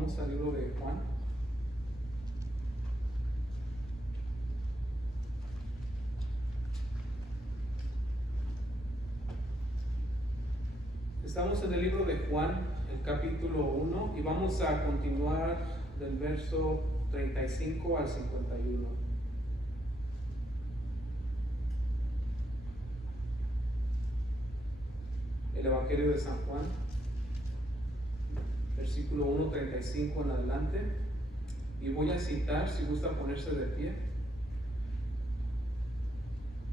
vamos al libro de Juan. Estamos en el libro de Juan, el capítulo 1, y vamos a continuar del verso 35 al 51. El Evangelio de San Juan, versículo 1, 35 en adelante, y voy a citar, si gusta ponerse de pie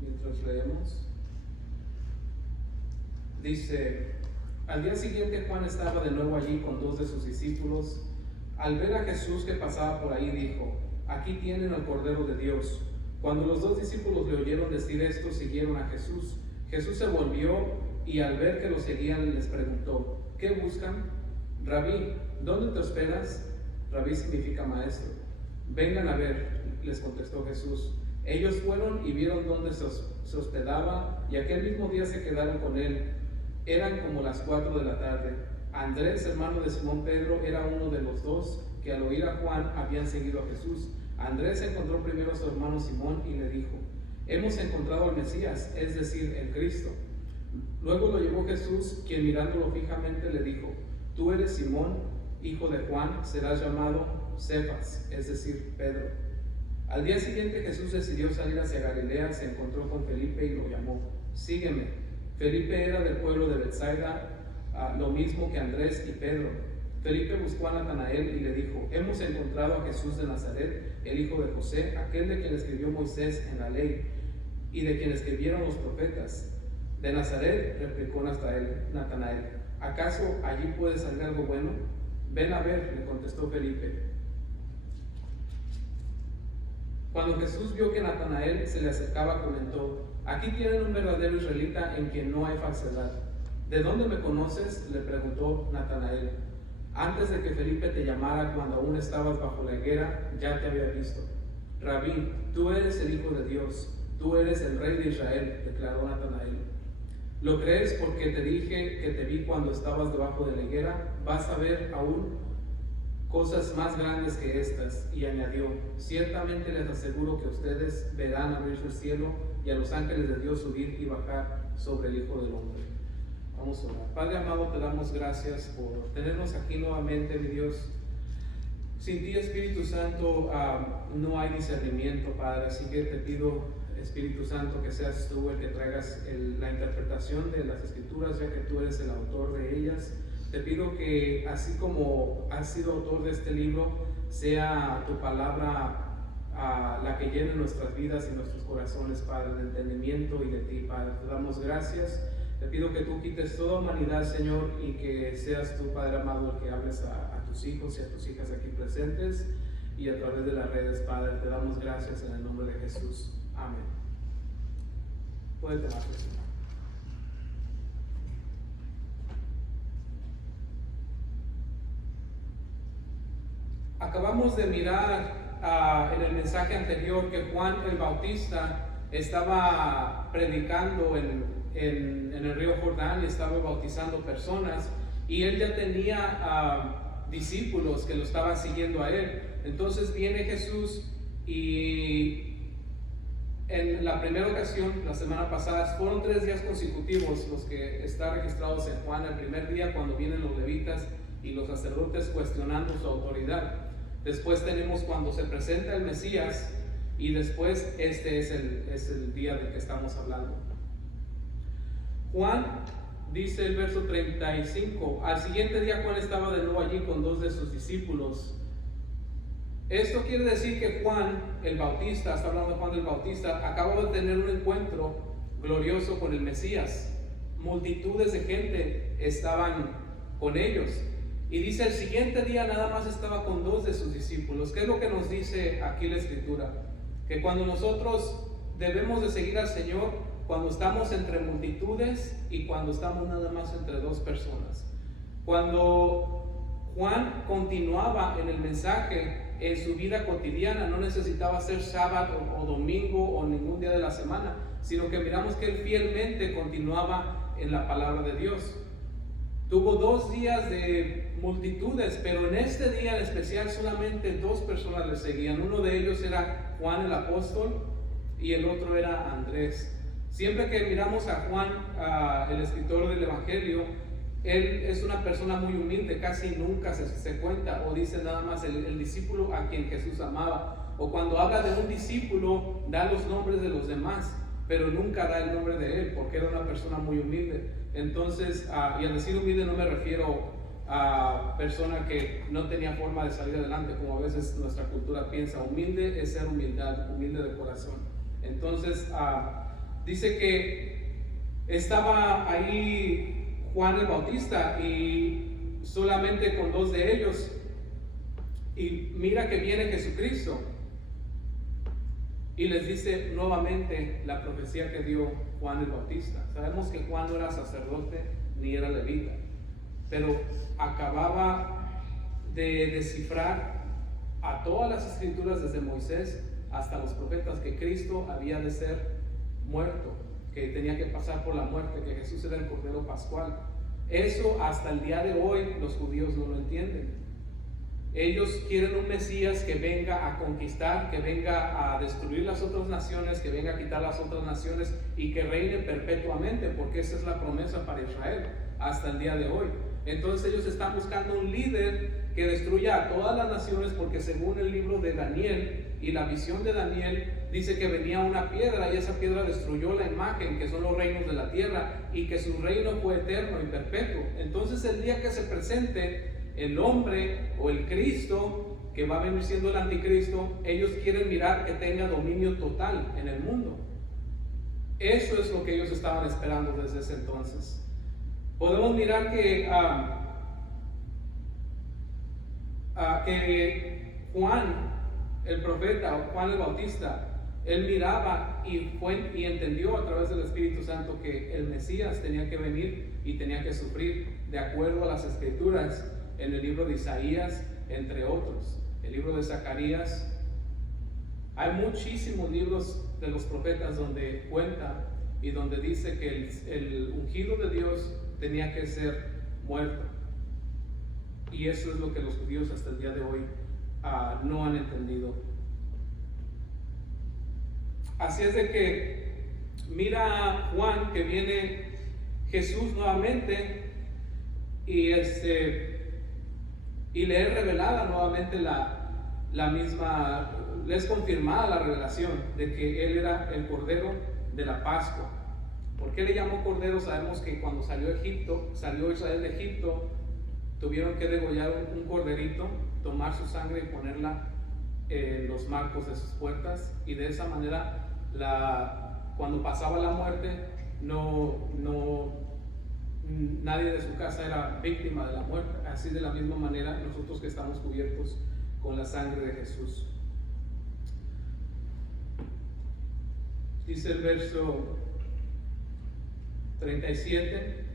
mientras leemos. Dice: al día siguiente Juan estaba de nuevo allí con dos de sus discípulos. Al ver a Jesús que pasaba por ahí, dijo: aquí tienen al Cordero de Dios. Cuando los dos discípulos le oyeron decir esto, siguieron a Jesús. Jesús se volvió y al ver que lo seguían les preguntó: ¿qué buscan? Rabí, ¿dónde te hospedas? Rabí significa maestro. Vengan a ver, les contestó Jesús. Ellos fueron y vieron dónde se hospedaba, y aquel mismo día se quedaron con él. Eran como las 4 de la tarde. Andrés, hermano de Simón Pedro, era uno de los dos que al oír a Juan habían seguido a Jesús. Andrés encontró primero a su hermano Simón y le dijo: hemos encontrado al Mesías, es decir, el Cristo. Luego lo llevó Jesús, quien mirándolo fijamente le dijo: tú eres Simón, hijo de Juan, serás llamado Cefas, es decir, Pedro. Al día siguiente Jesús decidió salir hacia Galilea, se encontró con Felipe y lo llamó: sígueme. Felipe era del pueblo de Betsaida, lo mismo que Andrés y Pedro. Felipe buscó a Natanael y le dijo: hemos encontrado a Jesús de Nazaret, el hijo de José, aquel de quien escribió Moisés en la ley y de quien escribieron los profetas. De Nazaret, replicó Natanael, ¿acaso allí puede salir algo bueno? Ven a ver, le contestó Felipe. Cuando Jesús vio que Natanael se le acercaba, comentó: aquí tienen un verdadero israelita en quien no hay falsedad. ¿De dónde me conoces?, le preguntó Natanael. Antes de que Felipe te llamara, cuando aún estabas bajo la higuera, ya te había visto. Rabí, tú eres el Hijo de Dios, tú eres el Rey de Israel, declaró Natanael. ¿Lo crees porque te dije que te vi cuando estabas debajo de la higuera? Vas a ver aún cosas más grandes que estas. Y añadió: ciertamente les aseguro que ustedes verán abrirse el cielo y a los ángeles de Dios subir y bajar sobre el Hijo del Hombre. Vamos a orar. Padre amado, te damos gracias por tenernos aquí nuevamente, mi Dios. Sin ti, Espíritu Santo, no hay discernimiento, Padre, así que te pido, Espíritu Santo, que seas tú el que traigas la interpretación de las Escrituras, ya que tú eres el autor de ellas. Te pido que, así como has sido autor de este libro, sea tu palabra la que llene nuestras vidas y nuestros corazones, Padre, de entendimiento y de ti, Padre. Te damos gracias. Te pido que tú quites toda humanidad, Señor, y que seas tú, Padre amado, el que hables a tus hijos y a tus hijas aquí presentes y a través de las redes, Padre. Te damos gracias en el nombre de Jesús. Amén. Puedes tomar presión. Acabamos de mirar en el mensaje anterior que Juan el Bautista estaba predicando en el río Jordán y estaba bautizando personas, y él ya tenía discípulos que lo estaban siguiendo a él. Entonces viene Jesús, y en la primera ocasión, la semana pasada, fueron 3 días consecutivos los que están registrados en Juan. El primer día, cuando vienen los levitas y los sacerdotes cuestionando su autoridad. Después tenemos cuando se presenta el Mesías, y después este es el día del que estamos hablando. Juan dice el verso 35: al siguiente día Juan estaba de nuevo allí con 2 de sus discípulos. Esto quiere decir que Juan el Bautista, está hablando de Juan el Bautista, acaba de tener un encuentro glorioso con el Mesías. Multitudes de gente estaban con ellos. Y dice, el siguiente día nada más estaba con 2 de sus discípulos. ¿Qué es lo que nos dice aquí la Escritura? Que cuando nosotros debemos de seguir al Señor, cuando estamos entre multitudes y cuando estamos nada más entre 2 personas. Cuando Juan continuaba en el mensaje en su vida cotidiana, no necesitaba ser sábado o domingo o ningún día de la semana, sino que miramos que él fielmente continuaba en la palabra de Dios. Tuvo 2 días de multitudes, pero en este día en especial solamente 2 personas le seguían. Uno de ellos era Juan el apóstol y el otro era Andrés. Siempre que miramos a Juan, el escritor del Evangelio, él es una persona muy humilde, casi nunca se cuenta o dice nada más el discípulo a quien Jesús amaba. O cuando habla de un discípulo, da los nombres de los demás, pero nunca da el nombre de él, porque era una persona muy humilde. Entonces, y al decir humilde no me refiero a persona que no tenía forma de salir adelante, como a veces nuestra cultura piensa. Humilde es ser humilde de corazón. Entonces, dice que estaba ahí Juan el Bautista y solamente con 2 de ellos, y mira que viene Jesucristo y les dice nuevamente la profecía que dio Juan el Bautista. Sabemos que Juan no era sacerdote ni era levita, pero acababa de descifrar a todas las escrituras desde Moisés hasta los profetas que Cristo había de ser muerto, que tenía que pasar por la muerte, que Jesús era el Cordero Pascual. Eso hasta el día de hoy los judíos no lo entienden. Ellos quieren un Mesías que venga a conquistar, que venga a destruir las otras naciones, que venga a quitar las otras naciones y que reine perpetuamente, porque esa es la promesa para Israel hasta el día de hoy. Entonces ellos están buscando un líder que destruya a todas las naciones, porque según el libro de Daniel y la visión de Daniel, dice que venía una piedra y esa piedra destruyó la imagen, que son los reinos de la tierra, y que su reino fue eterno y perpetuo. Entonces el día que se presente el hombre o el Cristo, que va a venir siendo el anticristo, ellos quieren mirar que tenga dominio total en el mundo. Eso es lo que ellos estaban esperando desde ese entonces. Podemos mirar que Juan el profeta, o Juan el Bautista, él miraba y entendió a través del Espíritu Santo que el Mesías tenía que venir y tenía que sufrir de acuerdo a las escrituras en el libro de Isaías, entre otros, el libro de Zacarías. Hay muchísimos libros de los profetas donde cuenta y donde dice que el ungido de Dios tenía que ser muerto. Y eso es lo que los judíos hasta el día de hoy no han entendido. Así es de que mira a Juan que viene Jesús nuevamente y le es revelada nuevamente la misma, le es confirmada la revelación de que él era el Cordero de la Pascua. ¿Por qué le llamó Cordero? Sabemos que cuando salió Israel de Egipto, tuvieron que degollar un corderito, tomar su sangre y ponerla en los marcos de sus puertas, y de esa manera cuando pasaba la muerte nadie de su casa era víctima de la muerte. Así de la misma manera nosotros que estamos cubiertos con la sangre de Jesús. Dice el verso 37: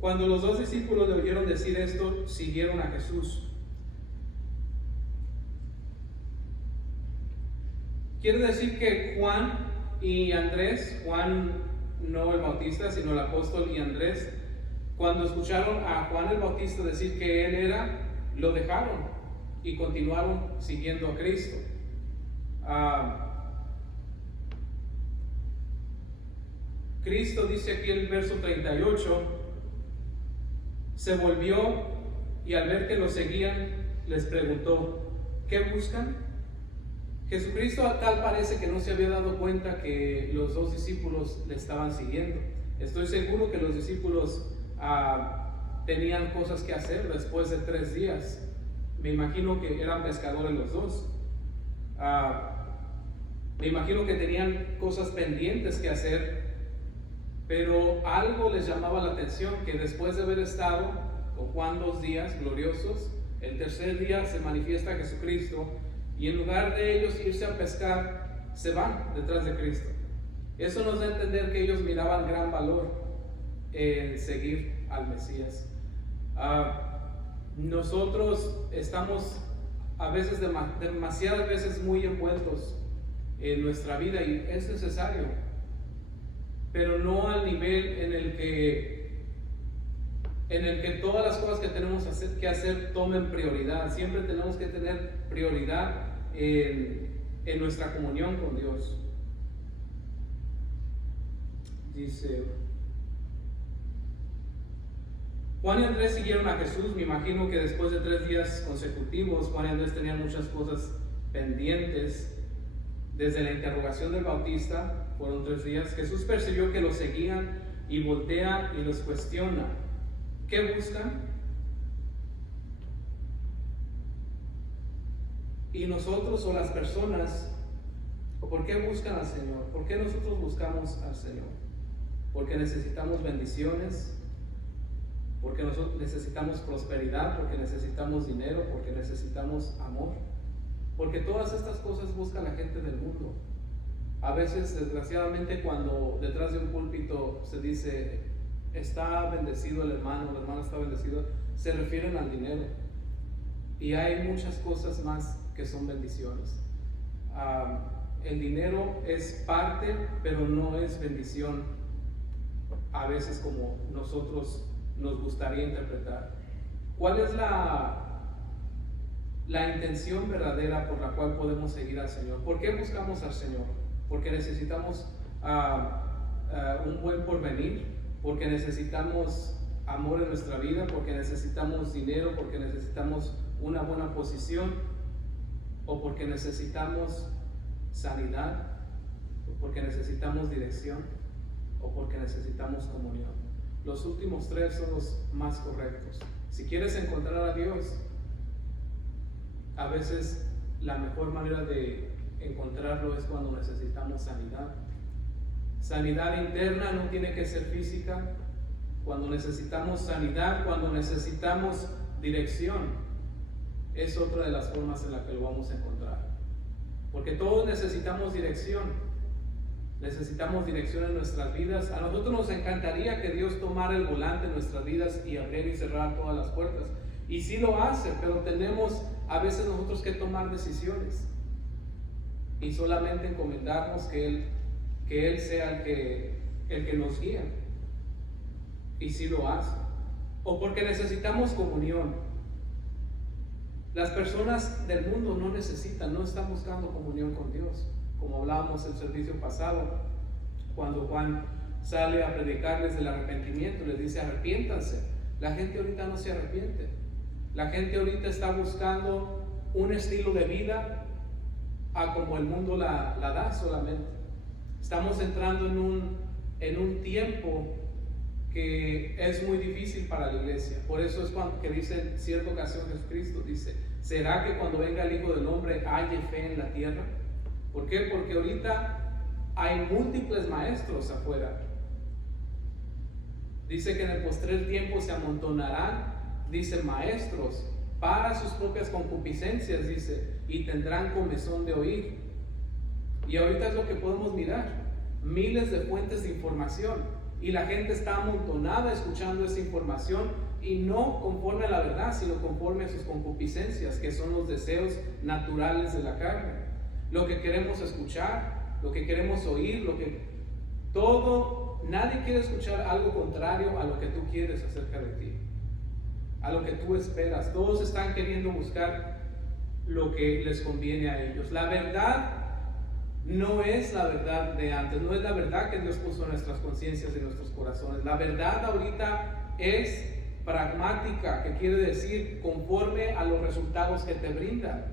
cuando los 2 discípulos le oyeron decir esto, siguieron a Jesús. Quiere decir que Juan y Andrés, Juan no el Bautista, sino el apóstol, y Andrés, cuando escucharon a Juan el Bautista decir que él era, lo dejaron y continuaron siguiendo a Cristo. Cristo dice aquí en el verso 38, se volvió y al ver que lo seguían, les preguntó: ¿qué buscan? Jesucristo tal parece que no se había dado cuenta que los 2 discípulos le estaban siguiendo. Estoy seguro que los discípulos tenían cosas que hacer después de 3 días. Me imagino que eran pescadores los 2. Me imagino que tenían cosas pendientes que hacer, pero algo les llamaba la atención, que después de haber estado con Juan 2 días gloriosos, el tercer día se manifiesta Jesucristo, y en lugar de ellos irse a pescar, se van detrás de Cristo. Eso nos da a entender que ellos miraban gran valor en seguir al Mesías. Nosotros estamos a veces, demasiadas veces, muy envueltos en nuestra vida, y es necesario, pero no al nivel en el que en el que todas las cosas que tenemos que hacer tomen prioridad. Siempre tenemos que tener prioridad en nuestra comunión con Dios. Dice, Juan y Andrés siguieron a Jesús. Me imagino que después de 3 días consecutivos, Juan y Andrés tenían muchas cosas pendientes. Desde la interrogación del Bautista, fueron 3 días. Jesús percibió que los seguían y voltea y los cuestiona. ¿Qué buscan? Y nosotros o las personas, ¿por qué buscan al Señor? ¿Por qué nosotros buscamos al Señor? Porque necesitamos bendiciones, porque nosotros necesitamos prosperidad, porque necesitamos dinero, porque necesitamos amor. Porque todas estas cosas busca la gente del mundo. A veces, desgraciadamente, cuando detrás de un púlpito se dice, está bendecido el hermano, la hermana está bendecida, se refieren al dinero. Y hay muchas cosas más que son bendiciones. El dinero es parte, pero no es bendición a veces como nosotros nos gustaría interpretar. ¿Cuál es la intención verdadera por la cual podemos seguir al Señor? ¿Por qué buscamos al Señor? Porque necesitamos un buen porvenir, porque necesitamos amor en nuestra vida, porque necesitamos dinero, porque necesitamos una buena posición, o porque necesitamos sanidad, o porque necesitamos dirección, o porque necesitamos comunión. Los últimos 3 son los más correctos. Si quieres encontrar a Dios, a veces la mejor manera de encontrarlo es cuando necesitamos sanidad. Sanidad interna, no tiene que ser física. Cuando necesitamos sanidad, cuando necesitamos dirección, es otra de las formas en la que lo vamos a encontrar. Porque todos necesitamos dirección. Necesitamos dirección en nuestras vidas. A nosotros nos encantaría que Dios tomara el volante en nuestras vidas y abriera y cerrara todas las puertas. Y sí lo hace, pero tenemos a veces nosotros que tomar decisiones y solamente encomendarnos que Él sea el que nos guía. Y sí lo hace. O porque necesitamos comunión. Las personas del mundo no están buscando comunión con Dios. Como hablábamos el servicio pasado, cuando Juan sale a predicarles del arrepentimiento, les dice arrepiéntanse. La gente ahorita no se arrepiente. La gente ahorita está buscando un estilo de vida a como el mundo la da solamente. Estamos entrando en un tiempo que es muy difícil para la iglesia. Por eso es cuando que dice en cierta ocasión Jesucristo, dice, ¿será que cuando venga el Hijo del Hombre haya fe en la tierra? ¿Por qué? Porque ahorita hay múltiples maestros afuera. Dice que en el postrer tiempo se amontonarán, dice, maestros para sus propias concupiscencias, dice, y tendrán comezón de oír. Y ahorita es lo que podemos mirar, miles de fuentes de información, y la gente está amontonada escuchando esa información, y no conforme a la verdad, sino conforme a sus concupiscencias, que son los deseos naturales de la carne. Lo que queremos escuchar, lo que queremos oír, nadie quiere escuchar algo contrario a lo que tú quieres acerca de ti, a lo que tú esperas. Todos están queriendo buscar lo que les conviene a ellos. La verdad no es la verdad de antes, no es la verdad que Dios puso en nuestras conciencias y en nuestros corazones. La verdad ahorita es pragmática, que quiere decir conforme a los resultados que te brinda.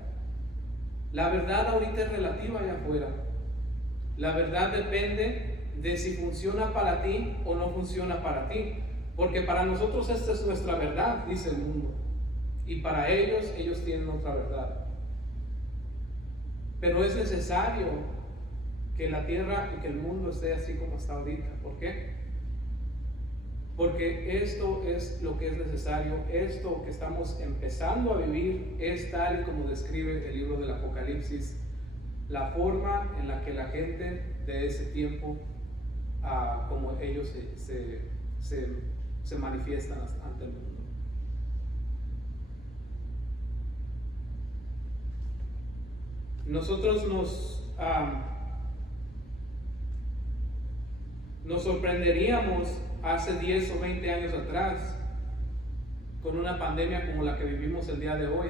La verdad ahorita es relativa allá afuera. La verdad depende de si funciona para ti o no funciona para ti. Porque para nosotros esta es nuestra verdad, dice el mundo. Y para ellos tienen otra verdad. Pero es necesario que la tierra y que el mundo esté así como está ahorita. ¿Por qué? Porque esto es lo que es necesario. Esto que estamos empezando a vivir es tal y como describe el libro del Apocalipsis, la forma en la que la gente de ese tiempo, como ellos se manifiestan ante el mundo. Nosotros nos sorprenderíamos hace 10 o 20 años atrás con una pandemia como la que vivimos el día de hoy.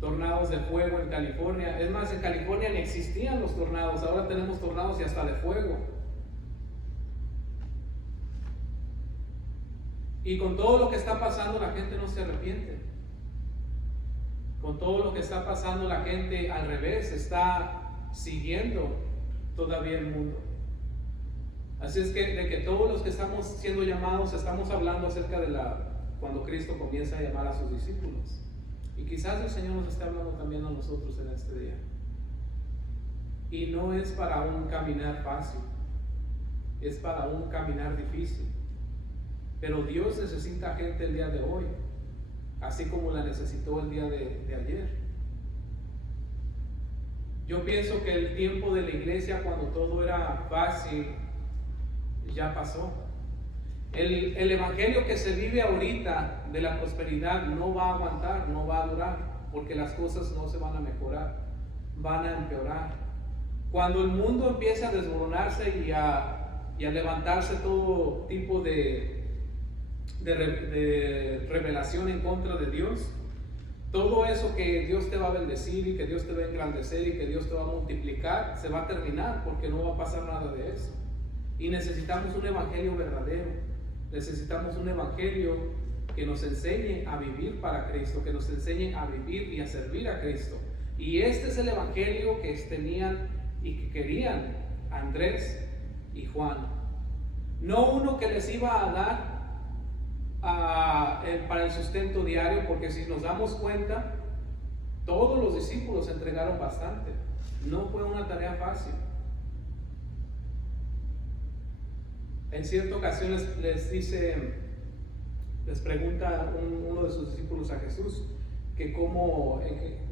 Tornados de fuego en California. Es más, en California ni existían los tornados, ahora tenemos tornados y hasta de fuego. Y con todo lo que está pasando, la gente no se arrepiente. Con todo lo que está pasando, la gente al revés está siguiendo todavía el mundo. Así es que de que todos los que estamos siendo llamados, estamos hablando acerca de cuando Cristo comienza a llamar a sus discípulos. Y quizás el Señor nos está hablando también a nosotros en este día. Y no es para un caminar fácil, es para un caminar difícil. Pero Dios necesita gente el día de hoy, así como la necesitó el día de ayer. Yo pienso que el tiempo de la iglesia, cuando todo era fácil, ya pasó. El evangelio que se vive ahorita de la prosperidad no va a aguantar, no va a durar, porque las cosas no se van a mejorar, van a empeorar. Cuando el mundo empieza a desmoronarse y a levantarse todo tipo de revelación en contra de Dios, todo eso que Dios te va a bendecir y que Dios te va a engrandecer y que Dios te va a multiplicar, se va a terminar, porque no va a pasar nada de eso. Y necesitamos un evangelio verdadero, necesitamos un evangelio que nos enseñe a vivir para Cristo, que nos enseñe a vivir y a servir a Cristo. Y este es el evangelio que tenían y que querían Andrés y Juan. No uno que les iba a dar para el sustento diario, porque si nos damos cuenta, todos los discípulos entregaron bastante. No fue una tarea fácil. En cierta ocasión les pregunta uno de sus discípulos a Jesús que cómo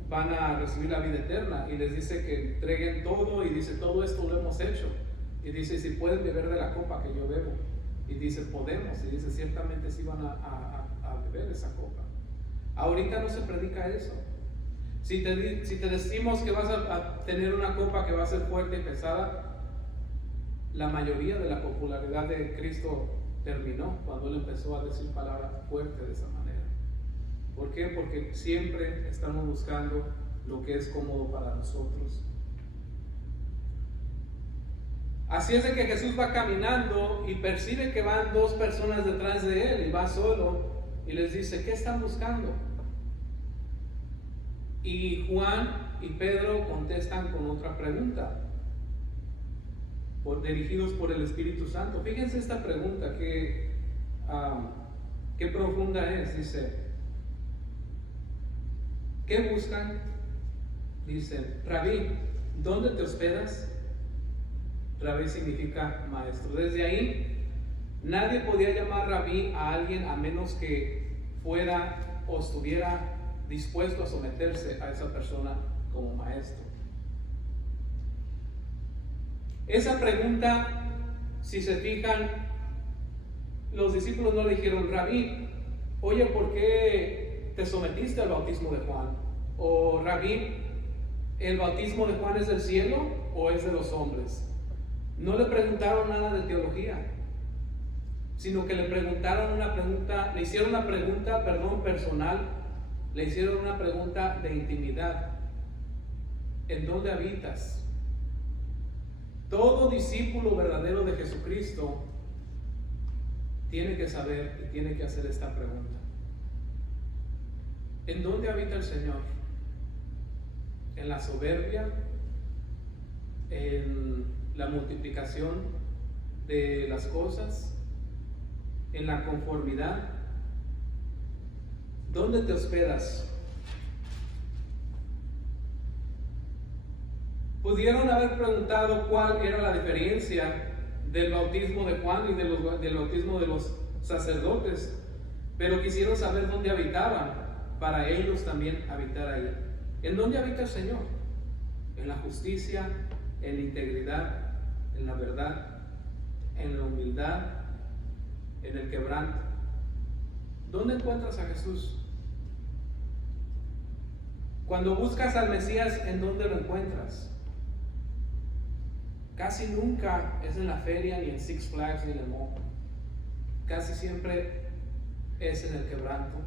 van a recibir la vida eterna, y les dice que entreguen todo, y dice: todo esto lo hemos hecho. Y dice: si pueden beber de la copa que yo bebo. Y dice: podemos. Y dice: ciertamente sí van a beber esa copa. Ahorita no se predica eso. Si te decimos que vas a tener una copa que va a ser fuerte y pesada, la mayoría de la popularidad de Cristo terminó cuando Él empezó a decir palabras fuertes de esa manera. ¿Por qué? Porque siempre estamos buscando lo que es cómodo para nosotros. Así es de que Jesús va caminando y percibe que van dos personas detrás de Él, y va solo, y les dice: ¿qué están buscando? Y Juan y Pedro contestan con otra pregunta, dirigidos por el Espíritu Santo. Fíjense esta pregunta, qué profunda es. Dice: ¿qué buscan? Dice: Rabí, ¿dónde te hospedas? Rabí significa maestro. Desde ahí, nadie podía llamar rabí a alguien a menos que fuera o estuviera dispuesto a someterse a esa persona como maestro. Esa pregunta, si se fijan, los discípulos no le dijeron: Rabí, oye, ¿por qué te sometiste al bautismo de Juan? O Rabí, ¿el bautismo de Juan es del cielo o es de los hombres? No le preguntaron nada de teología, sino que le hicieron una pregunta personal, le hicieron una pregunta de intimidad. ¿En dónde habitas? Todo discípulo verdadero de Jesucristo tiene que saber y tiene que hacer esta pregunta: ¿en dónde habita el Señor? ¿En la soberbia? ¿En la multiplicación de las cosas? ¿En la conformidad? ¿Dónde te hospedas? Pudieron haber preguntado cuál era la diferencia del bautismo de Juan y del bautismo de los sacerdotes, pero quisieron saber dónde habitaban, para ellos también habitar ahí. ¿En dónde habita el Señor? En la justicia, en la integridad, en la verdad, en la humildad, en el quebranto. ¿Dónde encuentras a Jesús? Cuando buscas al Mesías, ¿en dónde lo encuentras? Casi nunca es en la feria, ni en Six Flags, ni en el mall. Casi siempre es en el quebranto,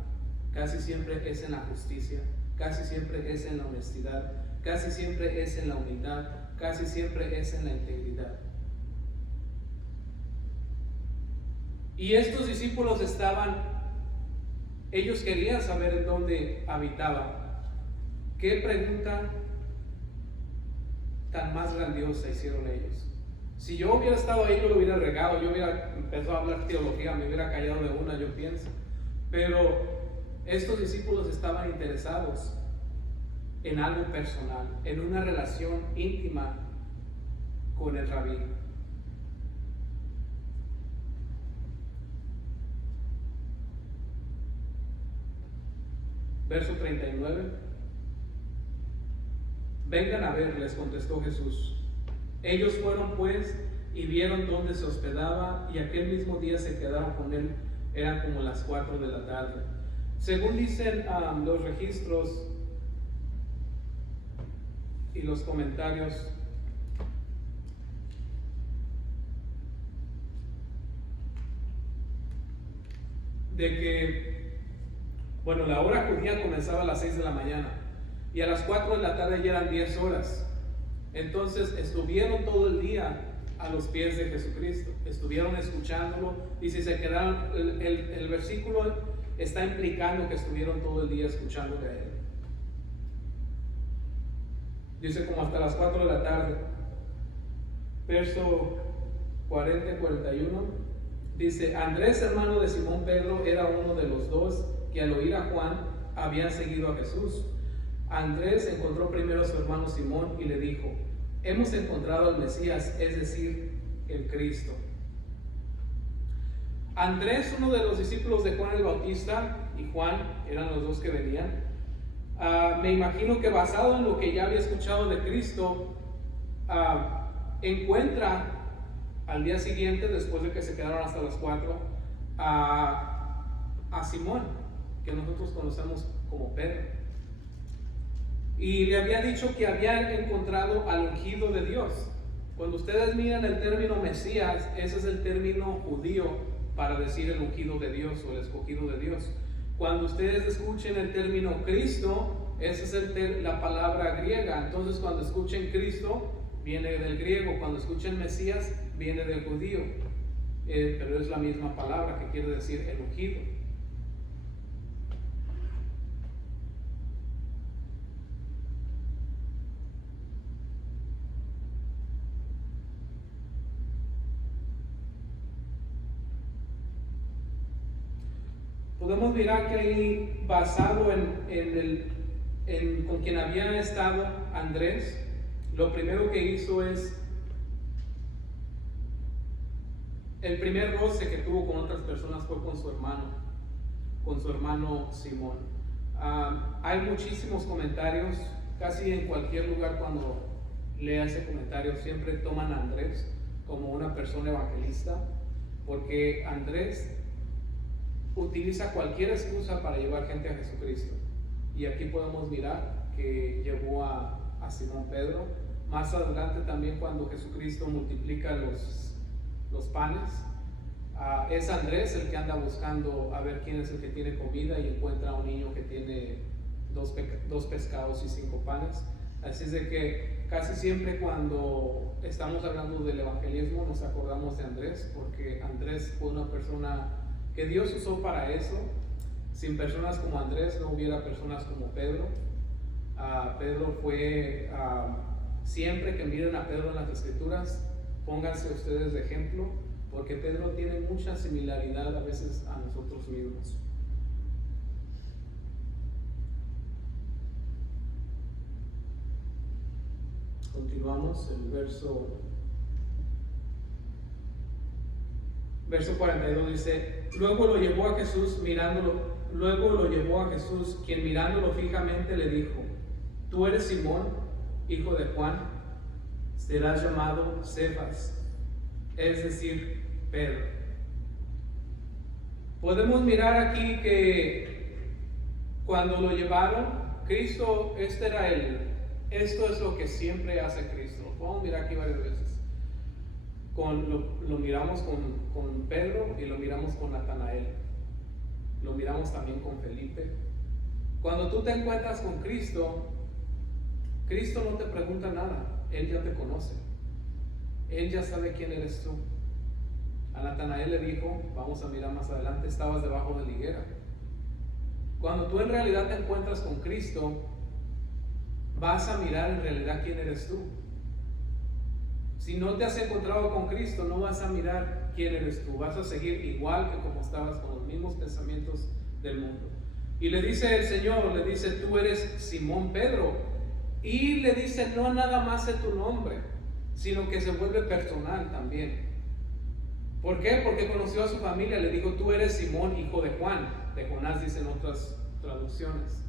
casi siempre es en la justicia, casi siempre es en la honestidad, casi siempre es en la humildad, casi siempre es en la integridad. Y estos discípulos ellos querían saber en dónde habitaba. ¿Qué pregunta tan más grandiosa hicieron ellos? Si yo hubiera estado ahí, no lo hubiera regado, yo hubiera empezado a hablar teología, me hubiera callado de una, yo pienso. Pero estos discípulos estaban interesados en algo personal, en una relación íntima con el rabí. Verso 39. Vengan a ver, les contestó Jesús. Ellos fueron pues y vieron dónde se hospedaba, y aquel mismo día se quedaron con él. Eran como las 4 de la tarde. Según dicen los registros y los comentarios, de que, bueno, la hora judía comenzaba a las 6 de la mañana y a las 4 de la tarde ya eran 10 horas. Entonces estuvieron todo el día a los pies de Jesucristo, estuvieron escuchándolo, y si se quedaron, el versículo está implicando que estuvieron todo el día escuchándole a él. Dice como hasta las 4 de la tarde. Verso 40 y 41 dice: Andrés, hermano de Simón Pedro, era uno de los dos que al oír a Juan habían seguido a Jesús. Andrés encontró primero a su hermano Simón y le dijo: hemos encontrado al Mesías, es decir, el Cristo. Andrés, uno de los discípulos de Juan el Bautista, y Juan eran los dos que venían. Me imagino que basado en lo que ya había escuchado de Cristo, encuentra al día siguiente, después de que se quedaron hasta las 4, a Simón, que nosotros conocemos como Pedro. Y le había dicho que habían encontrado al ungido de Dios. Cuando ustedes miran el término Mesías, ese es el término judío para decir el ungido de Dios o el escogido de Dios. Cuando ustedes escuchen el término Cristo, esa es la palabra griega. Entonces cuando escuchen Cristo, viene del griego. Cuando escuchen Mesías, viene del judío. Pero es la misma palabra que quiere decir el ungido. Podemos mirar que ahí, basado en con quien había estado Andrés, lo primero que hizo es el primer roce que tuvo con otras personas fue con su hermano Simón. Hay muchísimos comentarios, casi en cualquier lugar cuando lea ese comentario siempre toman a Andrés como una persona evangelista, porque Andrés utiliza cualquier excusa para llevar gente a Jesucristo. Y aquí podemos mirar que llevó a Simón Pedro. Más adelante también, cuando Jesucristo multiplica los panes, es Andrés el que anda buscando a ver quién es el que tiene comida, y encuentra a un niño que tiene dos pescados y 5 panes. Así es de que casi siempre cuando estamos hablando del evangelismo nos acordamos de Andrés, porque Andrés fue una persona que Dios usó para eso. Sin personas como Andrés no hubiera personas como Pedro. Pedro fue, siempre que miren a Pedro en las Escrituras, pónganse ustedes de ejemplo, porque Pedro tiene mucha similaridad a veces a nosotros mismos. Continuamos el verso 42 dice: luego lo llevó a Jesús, quien mirándolo fijamente le dijo: tú eres Simón, hijo de Juan, serás llamado Cefas, es decir, Pedro. Podemos mirar aquí que cuando lo llevaron, Cristo, esto es lo que siempre hace Cristo. Lo podemos mirar aquí varias veces. Lo miramos con Pedro y lo miramos con Natanael. Lo miramos también con Felipe. Cuando tú te encuentras con Cristo, Cristo no te pregunta nada, Él ya te conoce. Él ya sabe quién eres tú. A Natanael le dijo, vamos a mirar más adelante, estabas debajo de la higuera. Cuando tú en realidad te encuentras con Cristo, vas a mirar en realidad quién eres tú. Si no te has encontrado con Cristo, no vas a mirar quién eres tú. Vas a seguir igual que como estabas, con los mismos pensamientos del mundo. Y le dice el Señor, le dice, tú eres Simón Pedro. Y le dice, no nada más es tu nombre, sino que se vuelve personal también. ¿Por qué? Porque conoció a su familia, le dijo, tú eres Simón, hijo de Juan. De Jonás dicen otras traducciones.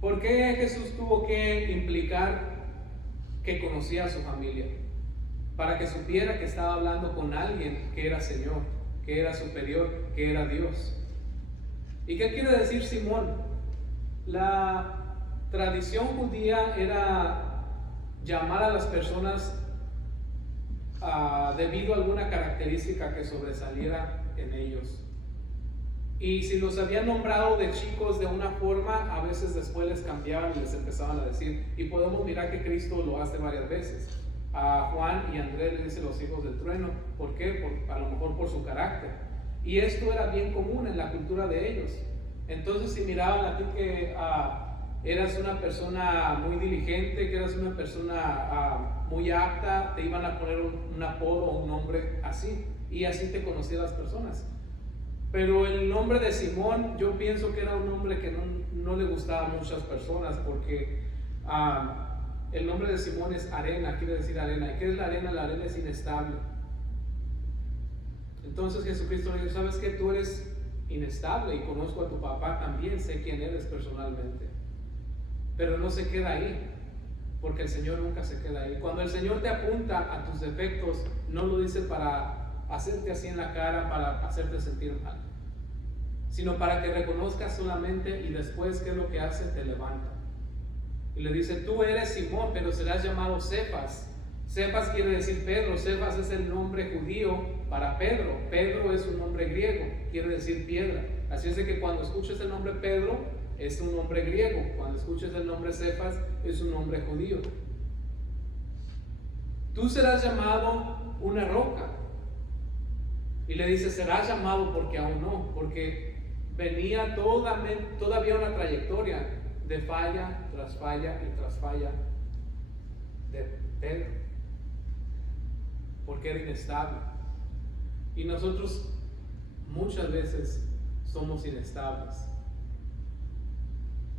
¿Por qué Jesús tuvo que implicar que conocía a su familia? Para que supiera que estaba hablando con alguien que era Señor, que era superior, que era Dios. ¿Y qué quiere decir Simón? La tradición judía era llamar a las personas debido a alguna característica que sobresaliera en ellos. Y si los habían nombrado de chicos de una forma, a veces después les cambiaban y les empezaban a decir. Y podemos mirar que Cristo lo hace varias veces. A Juan y Andrés le dice los hijos del trueno. ¿Por qué? A lo mejor por su carácter. Y esto era bien común en la cultura de ellos. Entonces, si miraban a ti que eras una persona muy diligente, que eras una persona muy apta, te iban a poner un apodo o un nombre así. Y así te conocían las personas. Pero el nombre de Simón, yo pienso que era un nombre que no le gustaba a muchas personas, porque el nombre de Simón es arena, quiere decir arena. ¿Y qué es la arena? La arena es inestable. Entonces Jesucristo le dijo, ¿sabes qué? Tú eres inestable y conozco a tu papá también, sé quién eres personalmente. Pero no se queda ahí, porque el Señor nunca se queda ahí. Cuando el Señor te apunta a tus defectos, no lo dice para hacerte así en la cara, para hacerte sentir mal, sino para que reconozcas solamente, y después, ¿qué es lo que hace? Te levanta. Y le dice, tú eres Simón, pero serás llamado Cefas. Cefas quiere decir Pedro. Cefas es el nombre judío para Pedro. Pedro es un nombre griego, quiere decir piedra. Así es de que cuando escuches el nombre Pedro, es un nombre griego. Cuando escuches el nombre Cefas, es un nombre judío. Tú serás llamado una roca. Y le dice, serás llamado, porque aún no, porque venía todavía una trayectoria de falla tras falla y tras falla de Pedro, porque era inestable. Y nosotros muchas veces somos inestables,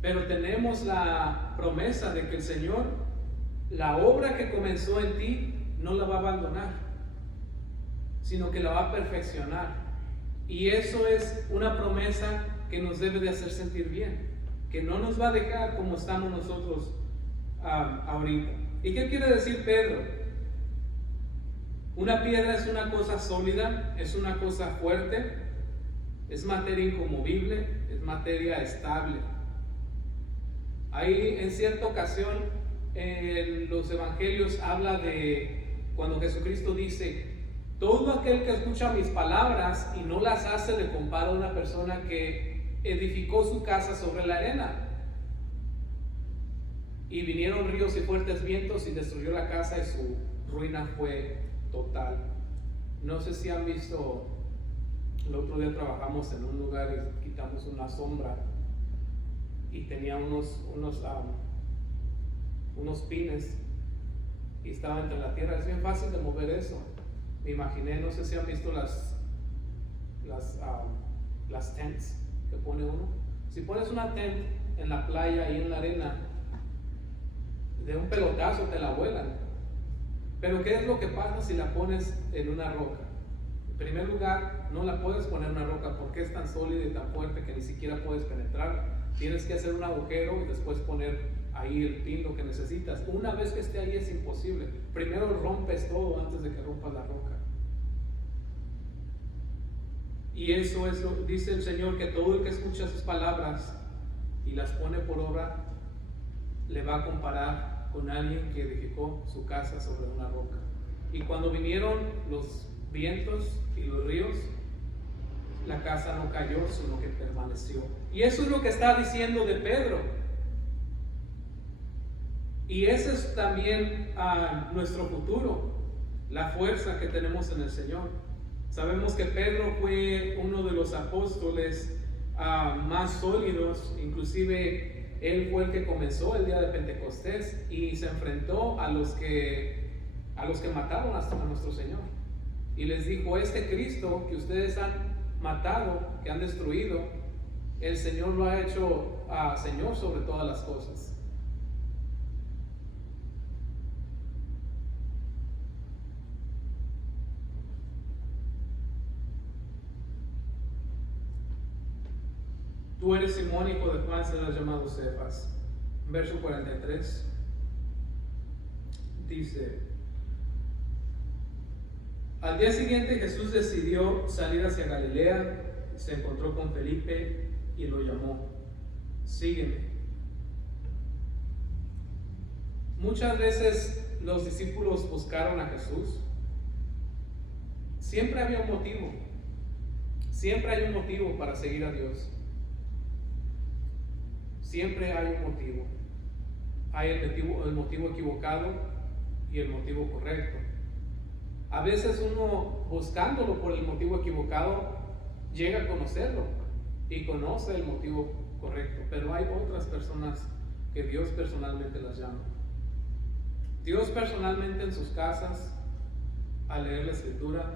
pero tenemos la promesa de que el Señor, la obra que comenzó en ti, no la va a abandonar, sino que la va a perfeccionar. Y eso es una promesa que nos debe de hacer sentir bien, que no nos va a dejar como estamos nosotros ahorita. ¿Y qué quiere decir Pedro? Una piedra es una cosa sólida, es una cosa fuerte, es materia inconmovible, es materia estable. Ahí en cierta ocasión en los evangelios habla de cuando Jesucristo dice, todo aquel que escucha mis palabras y no las hace, le compara a una persona que edificó su casa sobre la arena. Y vinieron ríos y fuertes vientos y destruyó la casa y su ruina fue total. No sé si han visto, el otro día trabajamos en un lugar y quitamos una sombra y tenía unos pines y estaba entre la tierra. Es bien fácil de mover eso. Me imaginé, no sé si han visto las tents que pone uno. Si pones una tent en la playa y en la arena, de un pelotazo te la vuelan. Pero ¿qué es lo que pasa si la pones en una roca? En primer lugar, no la puedes poner en una roca porque es tan sólida y tan fuerte que ni siquiera puedes penetrarla. Tienes que hacer un agujero y después poner ahí el pin, lo que necesitas. Una vez que esté ahí es imposible. Primero rompes todo antes de que rompas la roca. Y eso dice el Señor, que todo el que escucha sus palabras y las pone por obra, le va a comparar con alguien que edificó su casa sobre una roca. Y cuando vinieron los vientos y los ríos, la casa no cayó, sino que permaneció. Y eso es lo que está diciendo de Pedro. Y ese es también nuestro futuro, la fuerza que tenemos en el Señor. Sabemos que Pedro fue uno de los apóstoles más sólidos, inclusive él fue el que comenzó el día de Pentecostés y se enfrentó a los que mataron a nuestro Señor. Y les dijo: este Cristo que ustedes han matado, que han destruido, el Señor lo ha hecho Señor sobre todas las cosas. Tú eres Simón, hijo de Juan, serás llamado Cefas. Verso 43 dice: al día siguiente Jesús decidió salir hacia Galilea, se encontró con Felipe y lo llamó: sígueme. Muchas veces los discípulos buscaron a Jesús. Siempre había un motivo. Siempre hay un motivo para seguir a Dios. Siempre hay un motivo. Hay el motivo equivocado y el motivo correcto. A veces uno, buscándolo por el motivo equivocado, llega a conocerlo y conoce el motivo correcto. Pero hay otras personas que Dios personalmente las llama. Dios personalmente en sus casas, al leer la Escritura,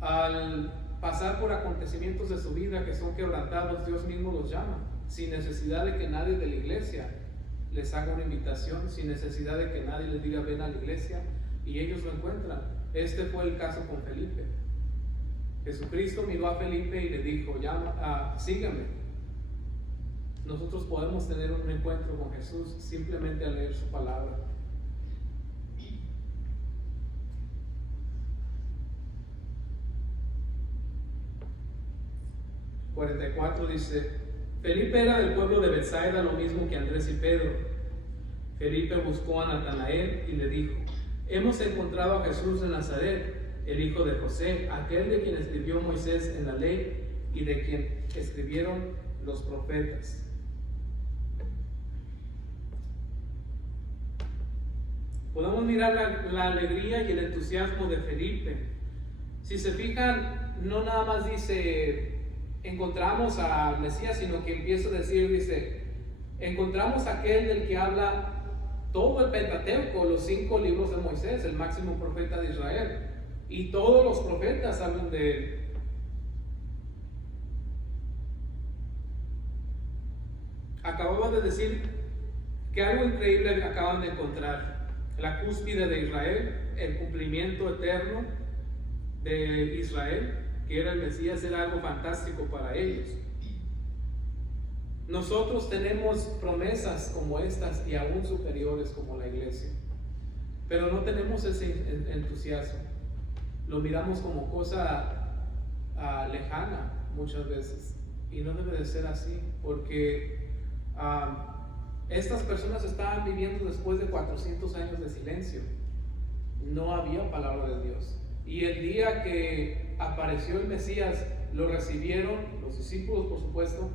al pasar por acontecimientos de su vida que son quebrantados, Dios mismo los llama, sin necesidad de que nadie de la iglesia les haga una invitación, sin necesidad de que nadie les diga: ven a la iglesia, y ellos lo encuentran. Este fue el caso con Felipe. Jesucristo miró a Felipe y le dijo: sígame. Nosotros podemos tener un encuentro con Jesús simplemente al leer su palabra. Verso 44 dice: Felipe era del pueblo de Betsaida, lo mismo que Andrés y Pedro. Felipe buscó a Natanael y le dijo: hemos encontrado a Jesús de Nazaret, el hijo de José, aquel de quien escribió Moisés en la ley y de quien escribieron los profetas. Podemos mirar la alegría y el entusiasmo de Felipe. Si se fijan, no nada más dice encontramos al Mesías, sino que empieza a decir, dice, encontramos a aquel del que habla todo el Pentateuco, los 5 libros de Moisés, el máximo profeta de Israel, y todos los profetas hablan de él. Acababa de decir que algo increíble acaban de encontrar: la cúspide de Israel, el cumplimiento eterno de Israel, que era el Mesías, era algo fantástico para ellos. Nosotros tenemos promesas como estas y aún superiores como la iglesia, pero no tenemos ese entusiasmo. Lo miramos como cosa lejana muchas veces, y no debe de ser así, porque estas personas estaban viviendo después de 400 años de silencio. No había palabra de Dios, y el día que apareció el Mesías, lo recibieron los discípulos, por supuesto,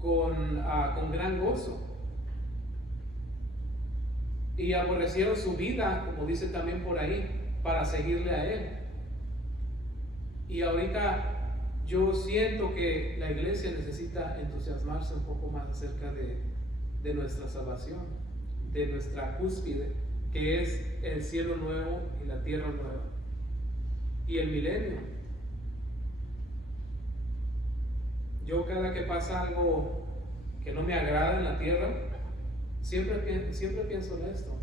con gran gozo, y aborrecieron su vida, como dice también por ahí, para seguirle a él. Y ahorita yo siento que la iglesia necesita entusiasmarse un poco más acerca de nuestra salvación, de nuestra cúspide, que es el cielo nuevo y la tierra nueva y el milenio. Yo, cada que pasa algo que no me agrada en la tierra, siempre pienso en esto,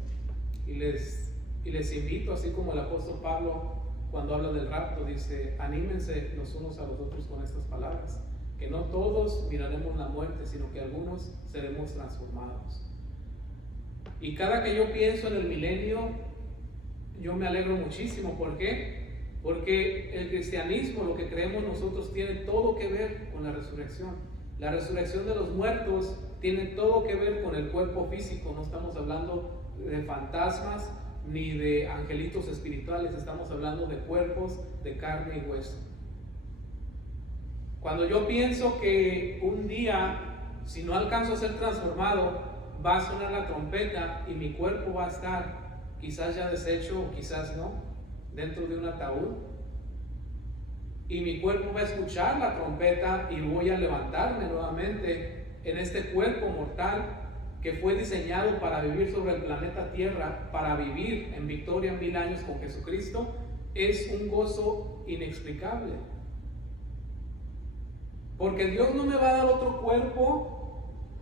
y les invito, así como el apóstol Pablo cuando habla del rapto, dice: anímense los unos a los otros con estas palabras, que no todos miraremos la muerte, sino que algunos seremos transformados. Y cada que yo pienso en el milenio, yo me alegro muchísimo. ¿Por qué? Porque el cristianismo, lo que creemos nosotros, tiene todo que ver con la resurrección. La resurrección de los muertos tiene todo que ver con el cuerpo físico. No estamos hablando de fantasmas, ni de angelitos espirituales, estamos hablando de cuerpos de carne y hueso. Cuando yo pienso que un día, si no alcanzo a ser transformado, va a sonar la trompeta y mi cuerpo va a estar quizás ya deshecho o quizás no, dentro de un ataúd, y mi cuerpo va a escuchar la trompeta y voy a levantarme nuevamente en este cuerpo mortal que fue diseñado para vivir sobre el planeta Tierra, para vivir en victoria 1000 años con Jesucristo, es un gozo inexplicable. Porque Dios no me va a dar otro cuerpo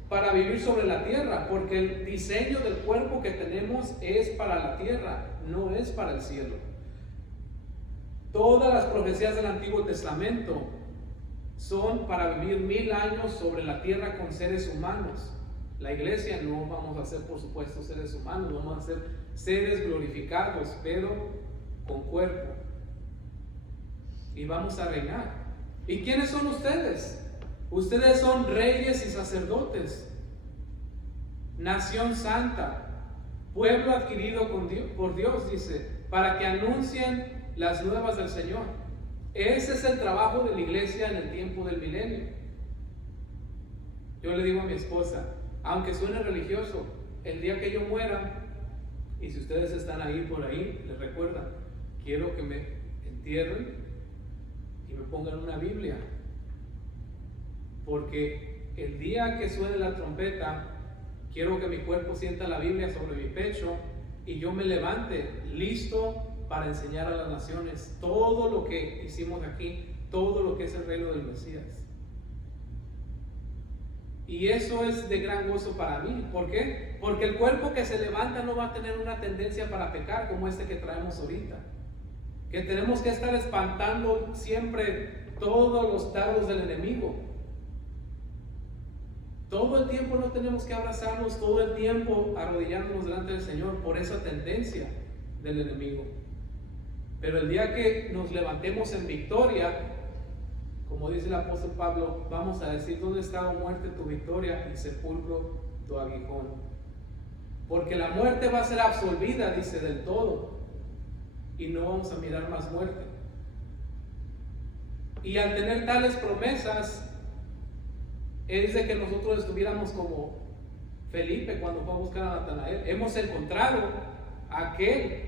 para vivir sobre la tierra, porque el diseño del cuerpo que tenemos es para la tierra, no es para el cielo. Todas las profecías del Antiguo Testamento son para vivir 1000 años sobre la tierra con seres humanos. La iglesia no vamos a ser, por supuesto, seres humanos, vamos a ser seres glorificados, pero con cuerpo. Y vamos a reinar. ¿Y quiénes son ustedes? Ustedes son reyes y sacerdotes, nación santa, pueblo adquirido por Dios, dice, para que anuncien las nuevas del Señor. Ese es el trabajo de la iglesia en el tiempo del milenio. Yo le digo a mi esposa, aunque suene religioso, el día que yo muera, y si ustedes están ahí por ahí, les recuerdan, quiero que me entierren y me pongan una Biblia, porque el día que suene la trompeta, quiero que mi cuerpo sienta la Biblia sobre mi pecho y yo me levante listo para enseñar a las naciones todo lo que hicimos aquí, todo lo que es el reino del Mesías. Y eso es de gran gozo para mí. ¿Por qué? Porque el cuerpo que se levanta no va a tener una tendencia para pecar como este que traemos ahorita. Que tenemos que estar espantando siempre todos los dardos del enemigo. Todo el tiempo no tenemos que abrazarnos, todo el tiempo arrodillándonos delante del Señor por esa tendencia del enemigo. Pero el día que nos levantemos en victoria, como dice el apóstol Pablo, vamos a decir: ¿dónde está, oh muerte, tu victoria, y sepulcro tu aguijón? Porque la muerte va a ser absolvida, dice, del todo, y no vamos a mirar más muerte. Y al tener tales promesas, es de que nosotros estuviéramos como Felipe cuando fue a buscar a Natanael. Hemos encontrado a aquel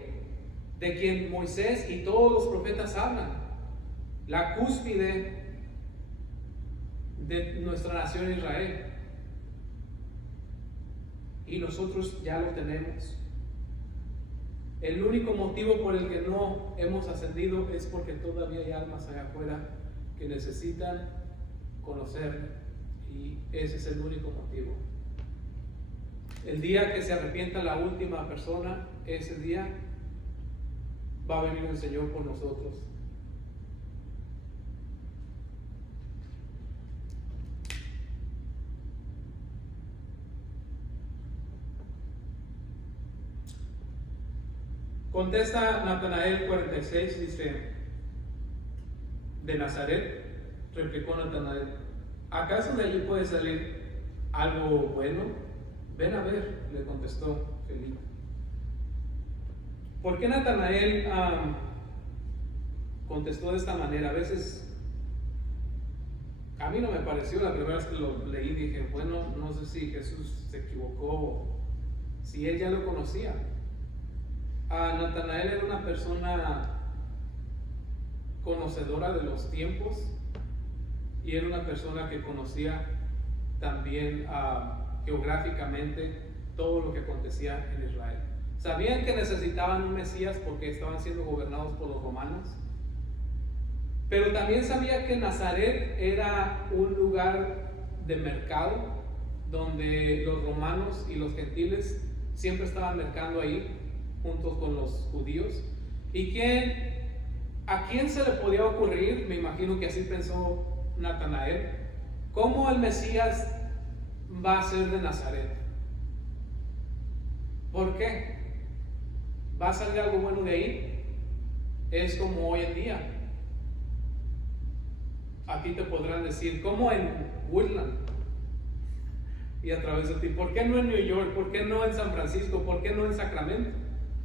de quien Moisés y todos los profetas hablan, la cúspide de nuestra nación Israel, y nosotros ya lo tenemos. El único motivo por el que no hemos ascendido es porque todavía hay almas allá afuera que necesitan conocerle, y ese es el único motivo. El día que se arrepienta la última persona, ese día va a venir el Señor por nosotros. Contesta Natanael 46, dice: de Nazaret, replicó Natanael, ¿acaso de allí puede salir algo bueno? Ven a ver, le contestó Felipe. ¿Por qué Natanael contestó de esta manera? A veces, a mí no me pareció, la primera vez que lo leí dije, bueno, no sé si Jesús se equivocó, si él ya lo conocía. Natanael era una persona conocedora de los tiempos, y era una persona que conocía también geográficamente todo lo que acontecía en Israel. Sabían que necesitaban un Mesías porque estaban siendo gobernados por los romanos, pero también sabía que Nazaret era un lugar de mercado donde los romanos y los gentiles siempre estaban mercando ahí juntos con los judíos. ¿Y a quién se le podía ocurrir? Me imagino que así pensó Natanael: ¿cómo el Mesías va a ser de Nazaret? ¿Por qué? ¿Va a salir algo bueno de ahí? Es como hoy en día. Aquí te podrán decir, ¿cómo en Woodland? Y a través de ti, ¿por qué no en New York? ¿Por qué no en San Francisco? ¿Por qué no en Sacramento?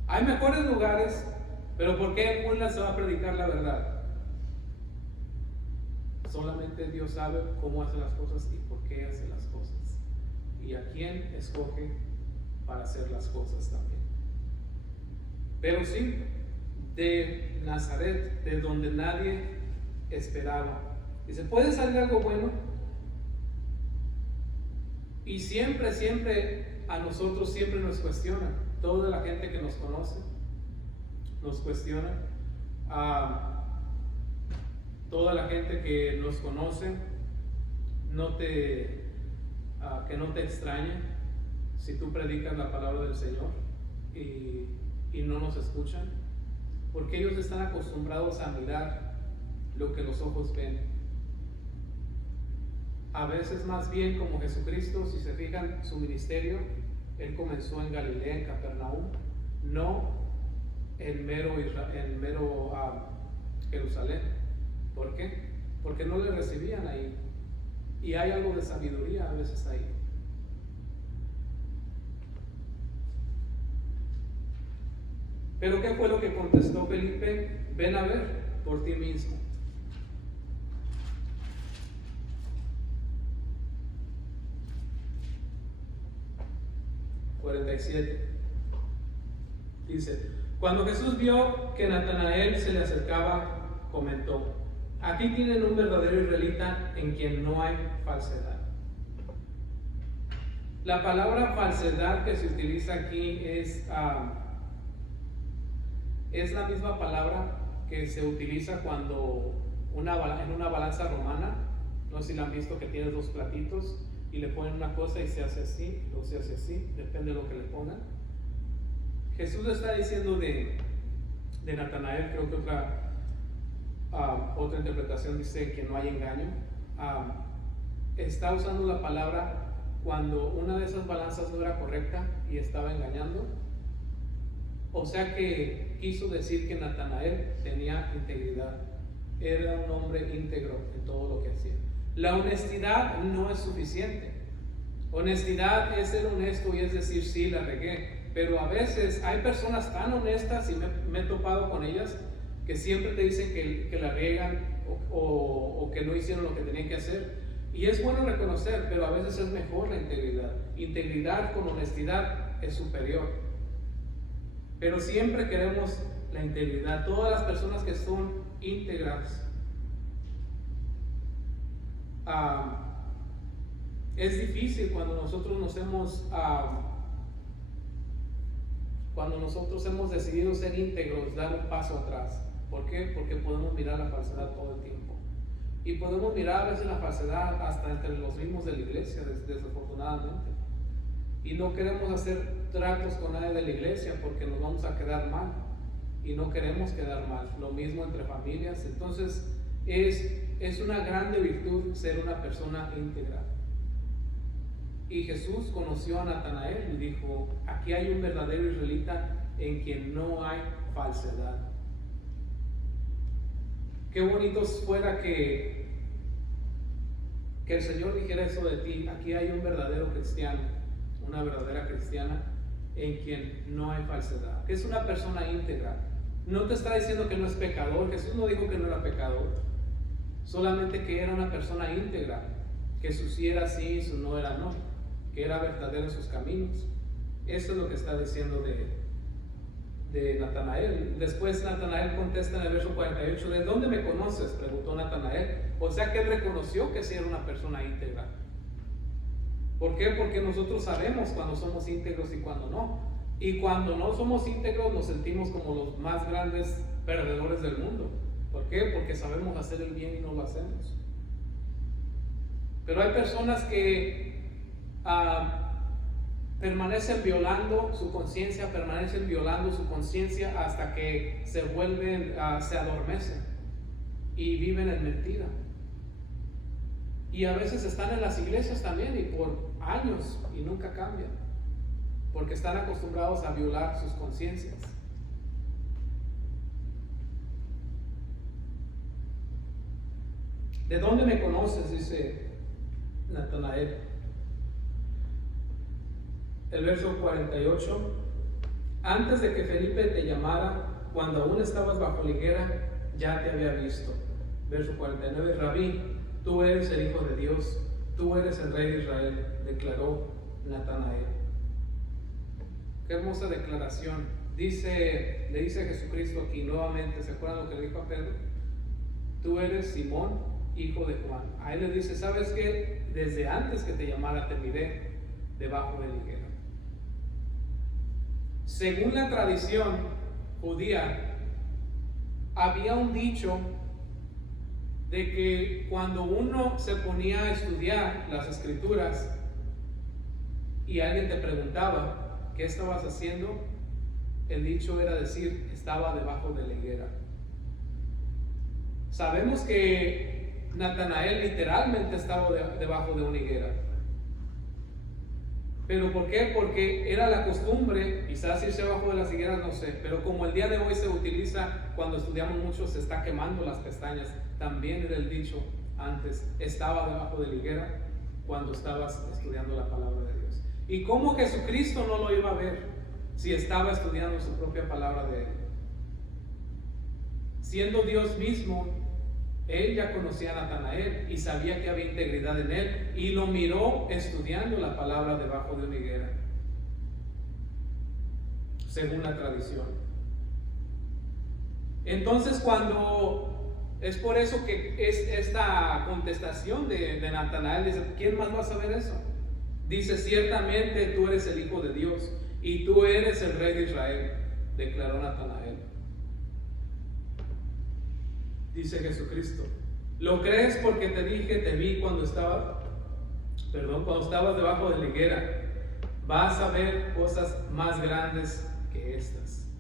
Hay mejores lugares, pero ¿por qué en una se va a predicar la verdad? Solamente Dios sabe cómo hace las cosas y por qué hace las cosas. Y a quién escoge para hacer las cosas también. Pero sí, de Nazaret, de donde nadie esperaba. Dice, ¿puede salir algo bueno? Y siempre a nosotros siempre nos cuestiona. Toda la gente que nos conoce nos cuestiona. Toda la gente que nos conoce que no te extrañe si tú predicas la palabra del Señor y no nos escuchan, porque ellos están acostumbrados a mirar lo que los ojos ven. A veces más bien como Jesucristo, si se fijan, su ministerio, Él comenzó en Galilea, en Capernaum, no en mero Jerusalén. ¿Por qué? Porque no le recibían ahí. Y hay algo de sabiduría a veces ahí. Pero ¿qué fue lo que contestó Felipe? Ven a ver por ti mismo. Dice, cuando Jesús vio que Natanael se le acercaba, comentó, aquí tienen un verdadero israelita en quien no hay falsedad. La palabra falsedad que se utiliza aquí es la misma palabra que se utiliza cuando en una balanza romana, no sé si la han visto, que tiene dos platitos y le ponen una cosa y se hace así, o se hace así, depende de lo que le pongan. Jesús está diciendo de Natanael, creo que otra interpretación dice que no hay engaño. Está usando la palabra cuando una de esas balanzas no era correcta y estaba engañando. O sea que quiso decir que Natanael tenía integridad, era un hombre íntegro en todo lo que hacía. La honestidad no es suficiente. Honestidad es ser honesto y es decir, sí, la regué. Pero a veces hay personas tan honestas, y me he topado con ellas, que siempre te dicen que la riegan o que no hicieron lo que tenían que hacer. Y es bueno reconocer, pero a veces es mejor la integridad. Integridad con honestidad es superior. Pero siempre queremos la integridad. Todas las personas que son íntegras, es difícil cuando nosotros hemos decidido ser íntegros, dar un paso atrás. ¿Por qué? Porque podemos mirar la falsedad todo el tiempo. Y podemos mirar a veces la falsedad hasta entre los mismos de la iglesia, desafortunadamente. Y no queremos hacer tratos con nadie de la iglesia porque nos vamos a quedar mal. Y no queremos quedar mal. Lo mismo entre familias. Entonces es una grande virtud ser una persona íntegra. Y Jesús conoció a Natanael y dijo, aquí hay un verdadero israelita en quien no hay falsedad. Qué bonito fuera que el Señor dijera eso de ti. Aquí hay un verdadero cristiano, una verdadera cristiana en quien no hay falsedad, que es una persona íntegra. No te está diciendo que no es pecador. Jesús no dijo que no era pecador, solamente que era una persona íntegra, que su sí era sí y su no era no, que era verdadero en sus caminos. Eso es lo que está diciendo de Natanael. Después Natanael contesta en el verso 48, ¿de dónde me conoces?, preguntó Natanael. O sea que él reconoció que sí era una persona íntegra. ¿Por qué? Porque nosotros sabemos cuando somos íntegros y cuando no. Y cuando no somos íntegros nos sentimos como los más grandes perdedores del mundo. ¿Por qué? Porque sabemos hacer el bien y no lo hacemos. Pero hay personas que permanecen violando su conciencia, hasta que se adormecen y viven en mentira. Y a veces están en las iglesias también y por años y nunca cambian, porque están acostumbrados a violar sus conciencias. ¿De dónde me conoces?, dice Natanael. El verso 48, antes de que Felipe te llamara, cuando aún estabas bajo la higuera, ya te había visto. Verso 49, Rabí, tú eres el Hijo de Dios, tú eres el Rey de Israel, declaró Natanael. Qué hermosa declaración. Le dice a Jesucristo aquí nuevamente, ¿se acuerdan lo que le dijo a Pedro? Tú eres Simón, hijo de Juan. A él le dice, ¿sabes qué? Desde antes que te llamara te miré debajo de la higuera. Según la tradición judía, había un dicho de que cuando uno se ponía a estudiar las escrituras y alguien te preguntaba, ¿qué estabas haciendo? El dicho era decir, estaba debajo de la higuera. Sabemos que Natanael literalmente estaba debajo de una higuera. ¿Pero por qué? Porque era la costumbre, quizás irse abajo de las higueras, no sé, pero como el día de hoy se utiliza cuando estudiamos mucho, se está quemando las pestañas, también era el dicho antes, estaba debajo de la higuera cuando estabas estudiando la palabra de Dios. ¿Y cómo Jesucristo no lo iba a ver si estaba estudiando su propia palabra de Él? Siendo Dios mismo, Él ya conocía a Natanael y sabía que había integridad en él y lo miró estudiando la palabra debajo de una higuera, según la tradición. Entonces es por eso que es esta contestación de Natanael, dice, ¿quién más va a saber eso? Dice, ciertamente tú eres el Hijo de Dios y tú eres el Rey de Israel, declaró Natanael. Dice Jesucristo, ¿lo crees porque te dije, te vi cuando estabas debajo de la higuera? Vas a ver cosas más grandes que estas.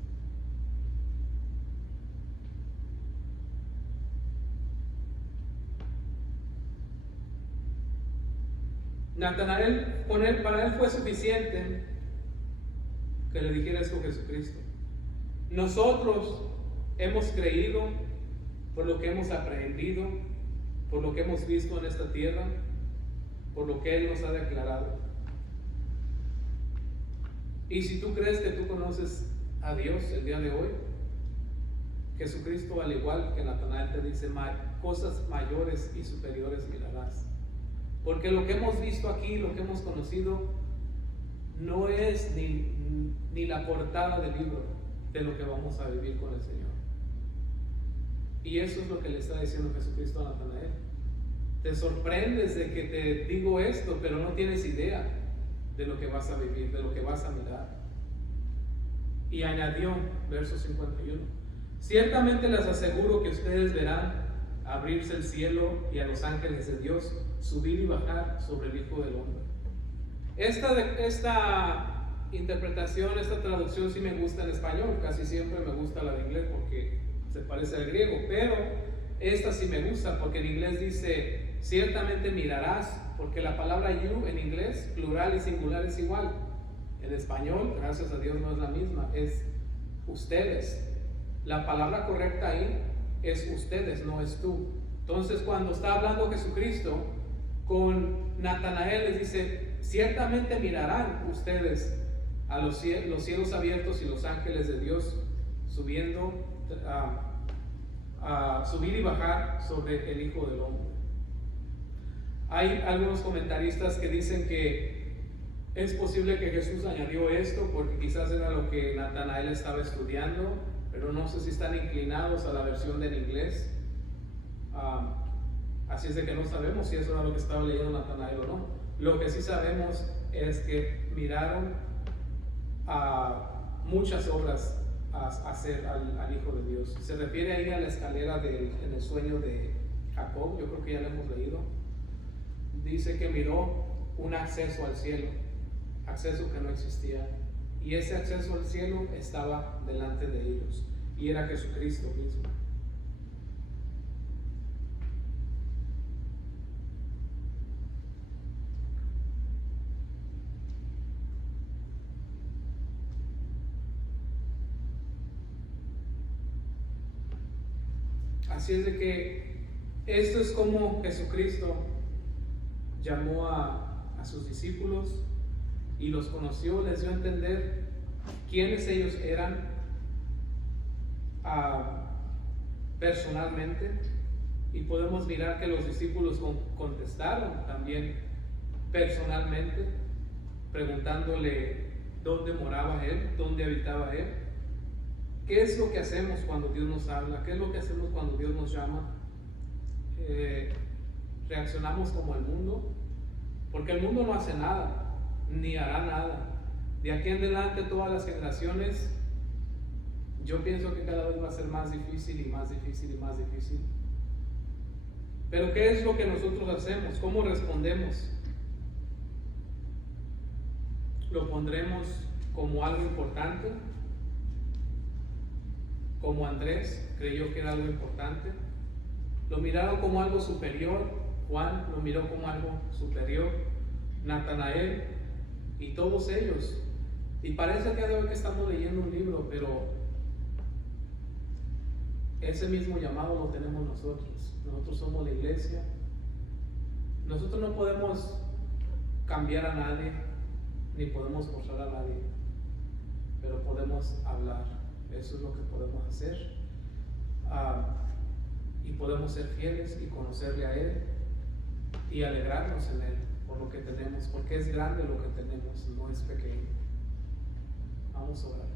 Natanael, para él fue suficiente que le dijera esto a Jesucristo. Nosotros hemos creído por lo que hemos aprendido, por lo que hemos visto en esta tierra, por lo que Él nos ha declarado. Y si tú crees que tú conoces a Dios el día de hoy, Jesucristo, al igual que Natanael, te dice, cosas mayores y superiores mirarás. Porque lo que hemos visto aquí, lo que hemos conocido, no es ni la portada del libro de lo que vamos a vivir con el Señor. Y eso es lo que le está diciendo Jesucristo a Natanael. Te sorprendes de que te digo esto, pero no tienes idea de lo que vas a vivir, de lo que vas a mirar. Y añadió, verso 51, ciertamente les aseguro que ustedes verán abrirse el cielo y a los ángeles de Dios subir y bajar sobre el Hijo del Hombre. Esta interpretación, esta traducción sí me gusta en español, casi siempre me gusta la de inglés porque se parece al griego, pero esta sí me gusta porque en inglés dice, ciertamente mirarás, porque la palabra you en inglés, plural y singular es igual. En español, gracias a Dios, no es la misma, es ustedes. La palabra correcta ahí es ustedes, no es tú. Entonces, cuando está hablando Jesucristo con Natanael, les dice, ciertamente mirarán ustedes a los cielos abiertos y los ángeles de Dios subiendo a subir y bajar sobre el Hijo del Hombre. Hay algunos comentaristas que dicen que es posible que Jesús añadió esto porque quizás era lo que Natanael estaba estudiando, pero no sé si están inclinados a la versión del inglés. Así es de que no sabemos si eso era lo que estaba leyendo Natanael o no. Lo que sí sabemos es que miraron muchas obras a hacer al Hijo de Dios. Se refiere ahí a la escalera en el sueño de Jacob, yo creo que ya lo hemos leído. Dice que miró un acceso al cielo, acceso que no existía, y ese acceso al cielo estaba delante de ellos, y era Jesucristo mismo. Así es de que esto es como Jesucristo llamó a sus discípulos y los conoció, les dio a entender quiénes ellos eran personalmente, y podemos mirar que los discípulos contestaron también personalmente, preguntándole dónde moraba Él, dónde habitaba Él. ¿Qué es lo que hacemos cuando Dios nos habla? ¿Qué es lo que hacemos cuando Dios nos llama? ¿Reaccionamos como el mundo? Porque el mundo no hace nada, ni hará nada. De aquí en adelante, todas las generaciones, yo pienso que cada vez va a ser más difícil y más difícil y más difícil. Pero ¿qué es lo que nosotros hacemos? ¿Cómo respondemos? ¿Lo pondremos como algo importante? Como Andrés creyó que era algo importante. ¿Lo miraron como algo superior? Juan lo miró como algo superior. Natanael y todos ellos. Y parece que de hoy que estamos leyendo un libro, pero ese mismo llamado lo tenemos nosotros. Nosotros somos la iglesia. Nosotros no podemos cambiar a nadie, ni podemos forzar a nadie, pero podemos hablar. Eso es lo que podemos hacer. Y podemos ser fieles y conocerle a Él y alegrarnos en Él por lo que tenemos, porque es grande lo que tenemos, no es pequeño. Vamos a orar.